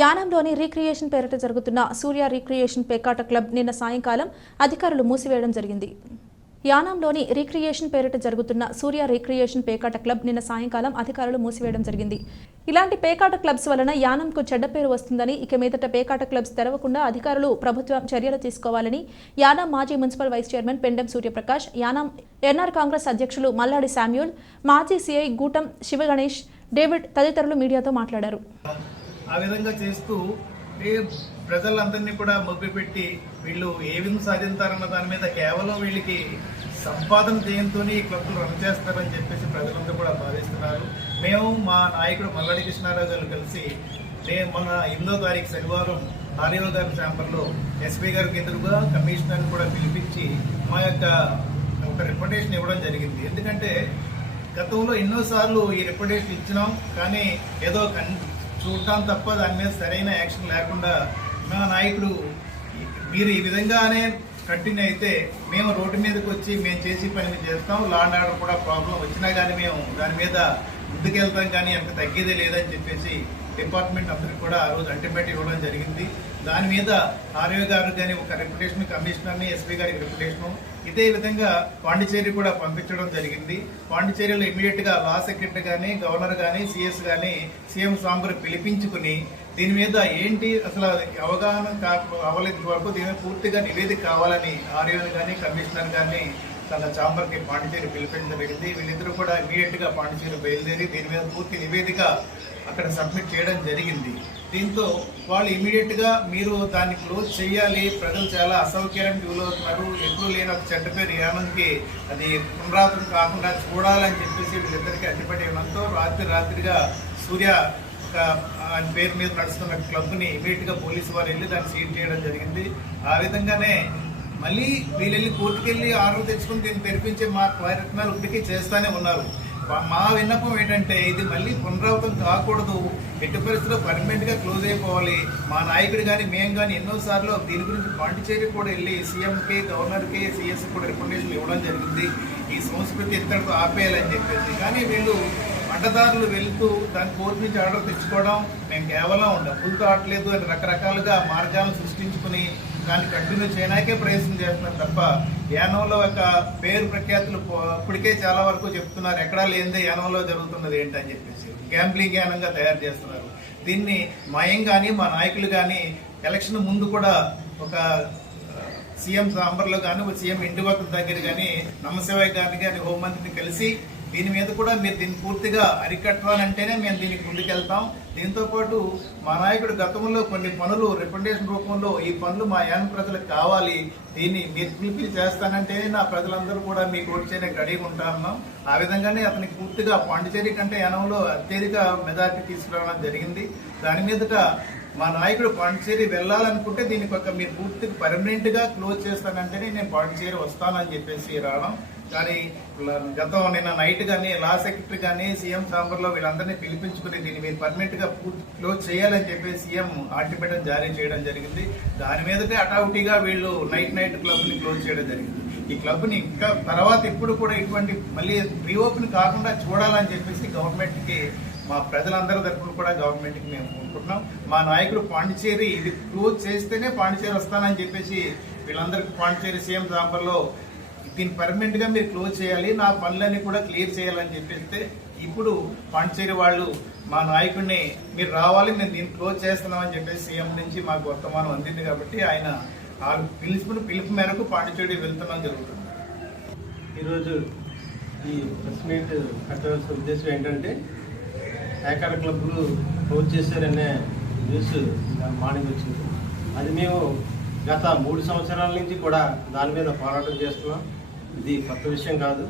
యానంలోని recreation పేరిట జరుగుతున్న సూర్య recreation పేకాట క్లబ్ నిన్న సాయంకాలం అధికారులు మూసివేయడం జరిగింది. యానంలోని రీక్రియేషన్ పేరిట జరుగుతున్న సూర్య రీక్రియేషన్ పేకాట క్లబ్ నిన్న సాయంకాలం అధికారులు మూసివేయడం జరిగింది. ఇలాంటి పేకాట క్లబ్స్ వలన యానంకు చెడ్డ పేరు వస్తుందని ఇక మీదట పేకాట క్లబ్స్ తెరవకుండా అధికారులు ప్రభుత్వం చర్యలు తీసుకోవాలని యానం మాజీ municipal vice chairman Pendem Suryaprakash Yanam NR Congress అధ్యక్షులు మల్లాడి శామ్యూల్ మాజీ సీఐ గూటం శివగణేష్ డేవిడ్ తదితరులు మీడియాతో మాట్లాడారు. ఆ విధంగా చేస్తూ ఏ ప్రజలందరినీ కూడా మొబ్బిపెట్టి వీళ్ళు ఏ విధంగా సాధించారన్న దాని మీద కేవలం వీళ్ళకి సంపాదన చేయంతోనే ఈ క్లబ్లు రన్ చేస్తారని చెప్పేసి ప్రజలందరూ కూడా భావిస్తున్నారు. మేము మా నాయకుడు మల్లడి కృష్ణారావు గారు కలిసి నేను మొన్న ఎనిమిదో తారీఖు శనివారం ఆర్యవ గారి ఛాంబర్లో ఎస్పీ గారికి ఎదురుగా కమిషనర్ని కూడా పిలిపించి మా యొక్క ఒక రిప్రజెంటేషన్ ఇవ్వడం జరిగింది. ఎందుకంటే గతంలో ఎన్నోసార్లు ఈ రిప్రజెంటేషన్ ఇచ్చినాం కానీ ఏదో కన్ చూడటం తప్ప దాని మీద సరైన యాక్షన్ లేకుండా మా నాయకుడు మీరు ఈ విధంగానే కంటిన్యూ అయితే మేము రోడ్డు మీదకి వచ్చి మేము చేసి పని చేస్తాం. లాండ్ ఆర్డర్ కూడా ప్రాబ్లం వచ్చినా కానీ మేము దాని మీద ముందుకెళ్తాం కానీ అంత తగ్గేదే లేదని చెప్పేసి డిపార్ట్మెంట్ అందరికి కూడా ఆ రోజు అల్టిమేట్ ఇవ్వడం జరిగింది. దాని మీద ఆర్యో గారు కానీ ఒక రెప్యుటేషన్ కమిషనర్ని ఎస్పీ గారికి రెప్యుటేషను ఇదే విధంగా పాండిచేరి కూడా పంపించడం జరిగింది. పాండిచేరిలో ఇమీడియట్గా లా సెక్రటరీ కానీ గవర్నర్ కానీ సిఎస్ కానీ సీఎం సాంబర్ పిలిపించుకుని దీని మీద ఏంటి అసలు అవగాహన కా అవ్వలేదు వరకు దీని మీద పూర్తిగా నివేదిక కావాలని ఆర్యోని కానీ కమిషనర్ కానీ తన చాంబర్కి పాండిచేరి పిలిపించడం జరిగింది. వీళ్ళిద్దరూ కూడా ఇమీడియట్గా పాండిచేరి బయలుదేరి దీని మీద పూర్తి నివేదిక అక్కడ సబ్మిట్ చేయడం జరిగింది. దీంతో వాళ్ళు ఇమీడియట్గా మీరు దాన్ని క్లోజ్ చేయాలి. ప్రజలు చాలా అసౌకర్యానికి గురవుతున్నారు. ఎప్పుడు లేని ఒక చెడ్డ పేరు యానంకి అది పునరావృతం కాకుండా చూడాలని చెప్పేసి వీళ్ళిద్దరికీ అడ్డుపడి ఉండడంతో రాత్రి రాత్రిగా సూర్య ఆయన పేరు మీద నడుస్తున్న క్లబ్ని ఇమీడియట్గా పోలీసు వారు వెళ్ళి దాన్ని సీల్ చేయడం జరిగింది. ఆ విధంగానే మళ్ళీ వీళ్ళు వెళ్ళి కోర్టుకు ఆర్డర్ తెచ్చుకుని దీన్ని తెరిపించే మా ప్రయత్నాలు ఇప్పటికీ చేస్తూనే ఉన్నారు. మా- విన్నపం ఏంటంటే ఇది మళ్ళీ పునరావృతం కాకూడదు. ఎట్టి పరిస్థితుల్లో పర్మనెంట్గా క్లోజ్ అయిపోవాలి. మా నాయకుడు కానీ మేము కానీ ఎన్నోసార్లు దీని గురించి పాండిచేరి కూడా వెళ్ళి సీఎంకి గవర్నర్కి సిఎస్ కూడా రికమెండేషన్ ఇవ్వడం జరిగింది. ఈ సంస్కృతి ఇంతటితో ఆపేయాలని చెప్పేసి. కానీ వీళ్ళు అడ్డదారులు వెళ్తూ దాని కోర్టు నుంచి ఆర్డర్ తెచ్చుకోవడం మేము కేవలం డబ్బులతో ఆడలేదు అని రకరకాలుగా మార్గాలను సృష్టించుకుని దాన్ని కంటిన్యూ చేయడానికే ప్రయత్నం చేస్తున్నారు తప్ప యానంలో ఒక పేరు ప్రఖ్యాతులు ఇప్పటికే చాలా వరకు చెప్తున్నారు ఎక్కడా లేనిదే యానంలో జరుగుతున్నది ఏంటని చెప్పేసి. గ్యాంబ్లింగ్ యానంగా తయారు చేస్తున్నారు. దీన్ని మయం కానీ మా నాయకులు కానీ ఎలక్షన్ ముందు కూడా ఒక సీఎం సాంబర్లో కానీ సీఎం ఇంటి వద్ద దగ్గర కానీ నమ్మశివాయ్ గారిని కానీ హోంమంత్రిని కలిసి దీని మీద కూడా మీరు దీన్ని పూర్తిగా అరికట్టాలంటేనే మేము దీనికి ముందుకెళ్తాం. దీంతోపాటు మా నాయకుడు గతంలో కొన్ని పనులు రికమెండేషన్ రూపంలో ఈ పనులు మా యాన్ ప్రజలకు కావాలి. దీన్ని మీరు పిలిపి చేస్తానంటేనే నా ప్రజలందరూ కూడా మీకు ఓటు చేయడానికి రెడీగా ఉంటాను ఆ విధంగానే అతనికి పూర్తిగా పాండిచేరి కంటే యానంలో అత్యధిక మెజార్టీ తీసుకురావడం జరిగింది. దాని మీదట మా నాయకుడు పాండిచేరి వెళ్ళాలనుకుంటే దీనికి ఒక మీరు పూర్తిగా పర్మనెంట్గా క్లోజ్ చేస్తానంటేనే నేను పాండిచేరి వస్తానని చెప్పేసి రావడం. కానీ గతం నిన్న నైట్ కానీ లా సెక్రటరీ కానీ సీఎం లో వీళ్ళందరినీ పిలిపించుకుని దీన్ని మీరు పర్మనెంట్గా పూర్తి క్లోజ్ చేయాలని చెప్పి సీఎం ఆర్టిమేటం జారీ చేయడం జరిగింది. దాని మీదటే అటావుటీగా వీళ్ళు నైట్ నైట్ క్లబ్ని క్లోజ్ చేయడం జరిగింది. ఈ క్లబ్ని ఇంకా తర్వాత ఇప్పుడు కూడా ఇటువంటి మళ్ళీ రీఓపెన్ కాకుండా చూడాలని చెప్పేసి గవర్నమెంట్కి మా ప్రజలందరి తరఫున కూడా గవర్నమెంట్కి మేము కోరుకుంటున్నాం. మా నాయకుడు పాండిచేరి ఇది క్లోజ్ చేస్తేనే పాండిచేరి వస్తానని చెప్పేసి వీళ్ళందరికీ పాండిచేరి సీఎం లో దీన్ని పర్మనెంట్గా మీరు క్లోజ్ చేయాలి. నా పనులన్నీ కూడా క్లియర్ చేయాలని చెప్పేస్తే ఇప్పుడు పాండిచేరి వాళ్ళు మా నాయకుడిని మీరు రావాలి మేము దీన్ని క్లోజ్ చేస్తున్నామని చెప్పేసి సీఎం నుంచి మాకు వర్తమానం అందింది కాబట్టి ఆయన ఆ పిలుచుకుని పిలుపు మేరకు పాండిచేరి వెళ్తున్నాం జరుగుతుంది. ఈరోజు ఈ ప్రెస్ మీట్ కట్టవలసిన ఉద్దేశం ఏంటంటే హ్యాకర్ క్లబ్లు క్లోజ్ చేశారనే న్యూస్ మార్నింగ్ వచ్చింది అది మేము గత మూడు సంవత్సరాల నుంచి కూడా దాని మీద పోరాటం చేస్తున్నాం. ఇది కొత్త విషయం కాదు.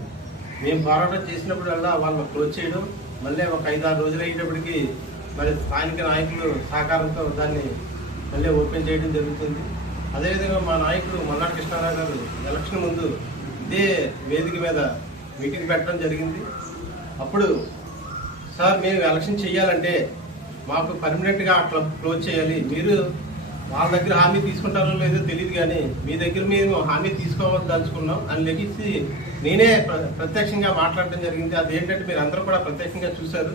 మేము పోరాటం చేసినప్పుడల్లా వాళ్ళు క్లోజ్ చేయడం మళ్ళీ ఒక ఐదారు రోజులు అయ్యేటప్పటికి మరి స్థానిక నాయకులు సహకారంతో దాన్ని మళ్ళీ ఓపెన్ చేయడం జరుగుతుంది. అదేవిధంగా మా నాయకుడు మల్లాడు కృష్ణారావు గారు ఎలక్షన్ ముందు ఇదే వేదిక మీద మీటింగ్ పెట్టడం జరిగింది. అప్పుడు సార్ మేము ఎలక్షన్ చేయాలంటే మాకు పర్మనెంట్గా ఆ క్లబ్ క్లోజ్ చేయాలి. మీరు వాళ్ళ దగ్గర హామీ తీసుకుంటారో లేదో తెలియదు కానీ మీ దగ్గర మేము హామీ తీసుకోవాలని తలుచుకున్నాం అని లెగించి నేనే ప్ర- ప్రత్యక్షంగా మాట్లాడడం జరిగింది. అదేంటంటే మీరు అందరూ కూడా ప్రత్యక్షంగా చూశారు.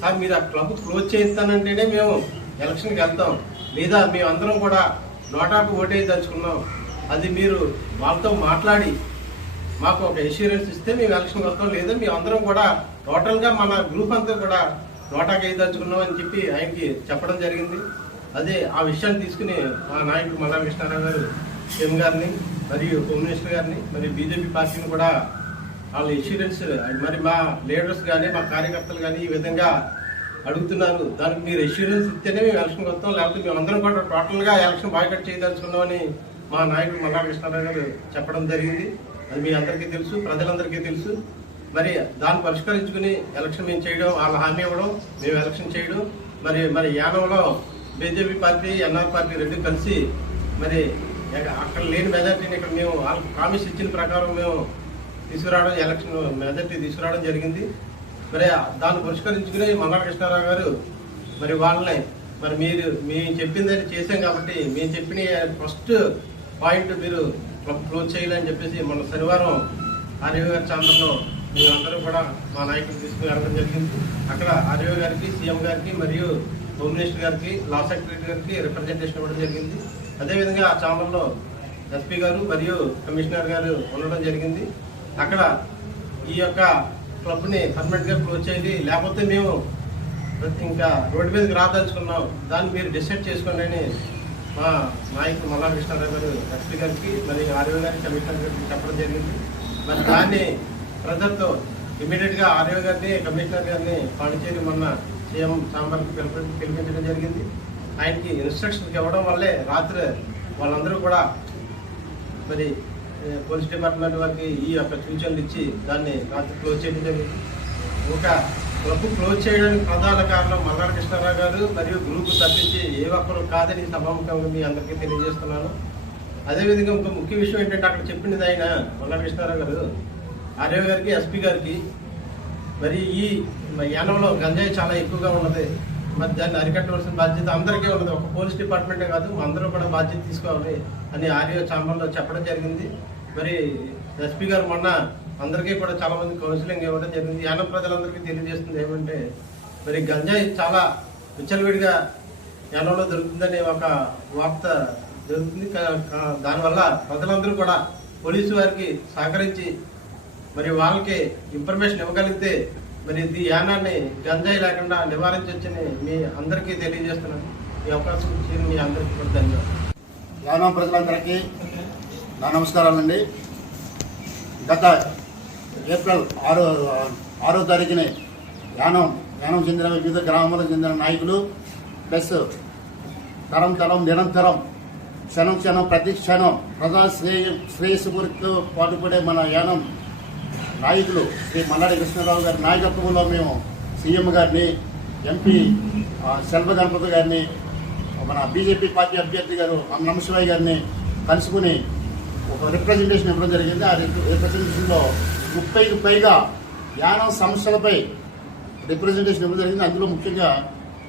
సార్ మీరు ఆ క్లబ్ క్లోజ్ చేయిస్తానంటేనే మేము ఎలక్షన్కి వెళ్తాం. లేదా మేమందరం కూడా నోటాకు ఓటేయదలుచుకున్నాం. అది మీరు వాళ్ళతో మాట్లాడి మాకు ఒక ఇన్సూరెన్స్ ఇస్తే మేము ఎలక్షన్కి వస్తాం లేదా మేము అందరం కూడా టోటల్గా మన గ్రూప్ అంతా కూడా నోటాకు వేయదలుచుకున్నాం అని చెప్పి ఆయనకి చెప్పడం జరిగింది. అదే ఆ విషయాన్ని తీసుకుని మా నాయకుడు మల్లా కృష్ణారావు గారు సీఎం గారిని మరియు హోమ్ మినిస్టర్ గారిని మరియు బీజేపీ పార్టీని కూడా వాళ్ళ ఇన్సూరెన్స్ మరి మా లీడర్స్ కానీ మా కార్యకర్తలు కానీ ఈ విధంగా అడుగుతున్నారు. దానికి మీరు ఇన్సూరెన్స్ ఇస్తేనే మేము ఎలక్షన్కి వస్తాం లేకపోతే మేము అందరం కూడా టోటల్గా ఎలక్షన్ బాయ్కట్ చేయదలుచుకున్నామని మా నాయకుడు మల్లా కృష్ణారావు గారు చెప్పడం జరిగింది. అది మీ అందరికీ తెలుసు ప్రజలందరికీ తెలుసు. మరి దాన్ని పరిష్కరించుకుని ఎలక్షన్ మేము చేయడం వాళ్ళ హామీ ఇవ్వడం మేము ఎలక్షన్ చేయడం మరి మరి యానంలో బీజేపీ పార్టీ ఎన్ఆర్ పార్టీ రెండు కలిసి మరి అక్కడ లేని మెజార్టీని ఇక్కడ మేము వాళ్ళకి ప్రామిస్ ఇచ్చిన ప్రకారం మేము తీసుకురావడం ఎలక్షన్ మెజార్టీ తీసుకురావడం జరిగింది. మరి దాన్ని పురస్కరించుకుని మంగళ కృష్ణారావు గారు మరి వాళ్ళని మరి మీరు మేము చెప్పిందని చేసాం కాబట్టి మేము చెప్పిన ఫస్ట్ పాయింట్ మీరు క్లబ్ క్లోజ్ చేయాలని చెప్పేసి మొన్న శనివారం ఆర్యవ గారి ఛానల్లో మేమందరూ కూడా మా నాయకులు తీసుకుని వెళ్ళడం జరిగింది. అక్కడ ఆర్యవ గారికి సీఎం గారికి మరియు హోమ్ మినిస్టర్ గారికి లా సెక్రటరీ గారికి రిప్రజెంటేషన్ ఇవ్వడం జరిగింది. అదేవిధంగా ఆ ఛానల్లో ఎస్పీ గారు మరియు కమిషనర్ గారు ఉండడం జరిగింది. అక్కడ ఈ యొక్క క్లబ్ని పర్మనెంట్గా క్లోజ్ చేయండి. లేకపోతే మేము ఇంకా రోడ్డు మీదకి రాదలుచుకున్నాం. దాన్ని మీరు డిసైడ్ చేసుకోండి అని మా నాయకుడు మల్లా కృష్ణారావు గారు ఎస్పీ గారికి మరి ఆర్యో గారికి కమిషనర్ గారికి చెప్పడం జరిగింది. మరి దాన్ని ప్రజలతో ఇమీడియట్గా ఆర్యో గారిని కమిషనర్ గారిని పాండిచేరి మొన్న సీఎం సాంబార్కి పిలిపి పిలిపించడం జరిగింది. ఆయనకి ఇన్స్ట్రక్షన్స్ ఇవ్వడం వల్లే రాత్రి వాళ్ళందరూ కూడా మరి పోలీస్ డిపార్ట్మెంట్ వారికి ఈ యొక్క సూచనలు ఇచ్చి దాన్ని రాత్రి క్లోజ్ చేయడం జరిగింది. ఒక క్లబ్ క్లోజ్ చేయడానికి ప్రధాన కారణం మల్లాడ కృష్ణారావు గారు మరియు గ్రూప్ తప్పించి ఏ ఒక్కరు కాదని సభాముఖంగా మీ అందరికీ తెలియజేస్తున్నాను. అదేవిధంగా ఇంకో ముఖ్య విషయం ఏంటంటే అక్కడ చెప్పింది ఆయన మల్లాడ కృష్ణారావు గారు. ఆర్యవ గారికి ఎస్పీ గారికి మరి ఈ యానంలో గంజాయి చాలా ఎక్కువగా ఉన్నది. మరి దాన్ని అరికట్టవలసిన బాధ్యత అందరికీ ఉన్నది. ఒక పోలీస్ డిపార్ట్మెంటే కాదు అందరూ కూడా బాధ్యత తీసుకోవాలి అని ఆర్యో చాంబర్లో చెప్పడం జరిగింది. మరి ఎస్పీ గారు మొన్న అందరికీ కూడా చాలా మంది కౌన్సిలింగ్ ఇవ్వడం జరిగింది. యానం ప్రజలందరికీ తెలియజేస్తుంది ఏమంటే మరి గంజాయి చాలా విచ్చలవిడిగా యానంలో దొరుకుతుందనే ఒక వార్త జరుగుతుంది. దానివల్ల ప్రజలందరూ కూడా పోలీసు వారికి సహకరించి మరి వాళ్ళకి ఇన్ఫర్మేషన్ ఇవ్వగలిగితే మరి ఈ యానాన్ని గంజాయి లేకుండా నివారించవచ్చని మీ అందరికీ తెలియజేస్తున్నాను. ఈ అవకాశం ఇచ్చి మీ అందరికీ కూడా ధన్యవాదాలు. యానం ప్రజలందరికీ నా నమస్కారాలండి. గత ఏప్రిల్ ఆరో ఆరో తారీఖున యానం యానం చెందిన వివిధ గ్రామాలకు చెందిన నాయకులు ప్లస్ తరం తరం నిరంతరం క్షణం క్షణం ప్రతి క్షణం ప్రజా శ్రేయ శ్రేయస్సు గురితో పాటుపడే మన యానం నాయకులు శ్రీ మల్లాడి కృష్ణారావు గారి నాయకత్వంలో మేము సీఎం గారిని ఎంపీ ఆ, గణపతి గారిని మన బీజేపీ పార్టీ అభ్యర్థి గారు నమశివాయి గారిని కలుసుకుని ఒక రిప్రజెంటేషన్ ఇవ్వడం జరిగింది. ఆ రిప్రజెంటేషన్లో ముప్పైకి పైగా యానం సమస్యలపై రిప్రజెంటేషన్ ఇవ్వడం జరిగింది. అందులో ముఖ్యంగా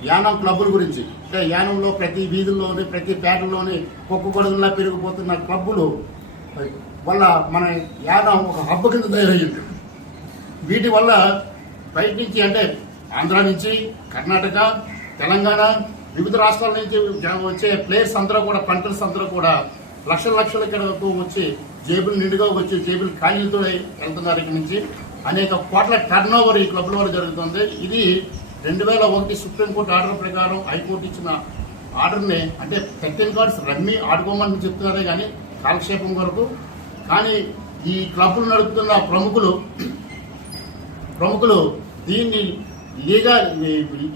యానం క్లబ్బుల గురించి. అంటే యానంలో ప్రతి వీధుల్లోని ప్రతి పేటల్లోని కుక్క గొడవలా పెరిగిపోతున్న క్లబ్బులు వల్ల మన యానం ఒక హబ్బు కింద తయారయ్యింది. వీటి వల్ల బయట నుంచి అంటే ఆంధ్ర నుంచి కర్ణాటక తెలంగాణ వివిధ రాష్ట్రాల నుంచి వచ్చే ప్లేయర్స్ అందరూ కూడా పంటర్స్ అందరూ కూడా లక్షల లక్షల ఇక్కడకు వచ్చి జేబులు నిండుగా వచ్చి జేబులు ఖాళీలతో వెళ్తున్నారు ఇక్కడి నుంచి. అనేక కోట్ల టర్న్ ఓవర్ ఈ క్లబ్ల వల్ల జరుగుతుంది. ఇది రెండు వేల ఒకటి సుప్రీంకోర్టు ఆర్డర్ ప్రకారం హైకోర్టు ఇచ్చిన ఆర్డర్ని అంటే థర్టీన్ కార్డ్స్ రమ్మి ఆడుకోమని చెప్తున్నారే కానీ కాలక్షేపం వరకు కానీ ఈ క్లబ్లు నడుపుతున్న ప్రముఖులు ప్రముఖులు దీన్ని లీగల్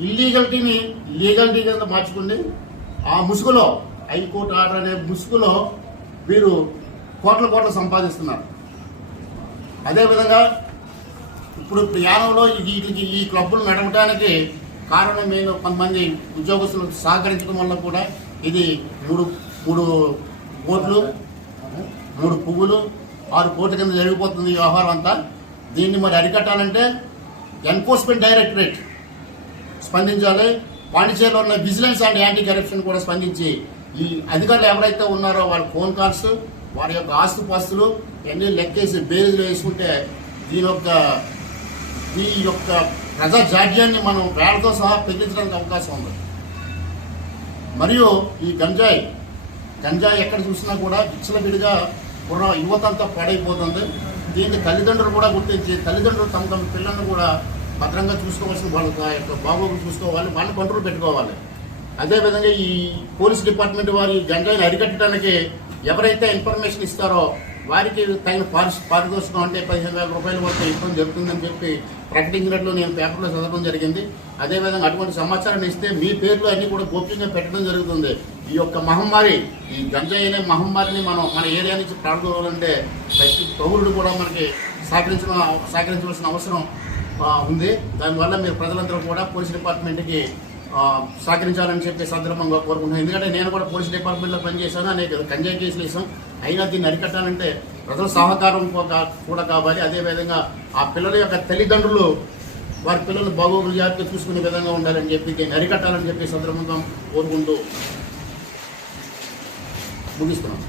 ఇల్లీగల్టీని లీగల్టీ కింద మార్చుకుని ఆ ముసుగులో హైకోర్టు ఆర్డర్ అనే ముసుగులో వీరు కోట్ల కోట్ల సంపాదిస్తున్నారు. అదేవిధంగా ఇప్పుడు యానంలో వీటికి ఈ క్లబ్బులు నడవడానికి కారణం మీద కొంతమంది ఉద్యోగస్తులు సహకరించడం వల్ల కూడా ఇది మూడు మూడు కోట్లు మూడు పువ్వులు ఆరు కోట్ల కింద జరిగిపోతుంది వ్యవహారం అంతా. దీన్ని మరి అరికట్టాలంటే ఎన్ఫోర్స్మెంట్ డైరెక్టరేట్ స్పందించాలి. పాండిచేరిలో ఉన్న విజిలెన్స్ అండ్ యాంటీ కరప్షన్ కూడా స్పందించి ఈ అధికారులు ఎవరైతే ఉన్నారో వాళ్ళ ఫోన్ కాల్స్ వారి యొక్క ఆస్తుపాస్తులు ఇవన్నీ లెక్కేసి బేజ్లు వేసుకుంటే దీని యొక్క ఈ యొక్క ప్రజా జాడ్యాన్ని మనం వేళతో సహా పెంచడానికి అవకాశం ఉంది. మరియు ఈ గంజాయి గంజాయి ఎక్కడ చూసినా కూడా విచ్చలవిడిగా కుర్ర యువతంతా పాడైపోతుంది. దీనికి తల్లిదండ్రులు కూడా గుర్తించి తల్లిదండ్రులు తమ తమ పిల్లలను కూడా భద్రంగా చూసుకోవాల్సిన వాళ్ళ యొక్క బాగోగులు చూసుకోవాలి వాళ్ళని కంట్రోల్ పెట్టుకోవాలి. అదేవిధంగా ఈ పోలీస్ డిపార్ట్మెంట్ వారి గంజాయిని అరికట్టడానికి ఎవరైతే ఇన్ఫర్మేషన్ ఇస్తారో వారికి తగిన పారిశ పారితోషికం అంటే పదిహేను వేల రూపాయలు వరకు ఇవ్వడం జరుగుతుందని చెప్పి ప్రకటించినట్లు నేను పేపర్లో చదవడం జరిగింది. అదేవిధంగా అటువంటి సమాచారాన్ని ఇస్తే మీ పేర్లు అన్నీ కూడా గోప్యంగా పెట్టడం జరుగుతుంది. ఈ యొక్క మహమ్మారి ఈ గంజాయి అనే మహమ్మారిని మనం మన ఏరియా నుంచి ప్రారంభించాలంటే ప్రతి పౌరుడు కూడా మనకి సహకరించిన సహకరించవలసిన అవసరం ఉంది. దానివల్ల మీరు ప్రజలందరూ కూడా పోలీస్ డిపార్ట్మెంట్కి సహకరించాలని చెప్పి సందర్భంగా కోరుకుంటున్నాను. ఎందుకంటే నేను కూడా పోలీస్ డిపార్ట్మెంట్లో పనిచేశాను. అనేక గంజాయి కేసులు వేసాం అయినా దీన్ని అరికట్టాలంటే ప్రజల సహకారం కూడా- కూడా కావాలి. అదేవిధంగా ఆ పిల్లల యొక్క తల్లిదండ్రులు వారి పిల్లలు బాగోగులు జాగ్రత్తగా చూసుకునే విధంగా ఉండాలని చెప్పి దీన్ని అరికట్టాలని చెప్పి సందర్భంగా కోరుకుంటూ ముగిస్తున్నాను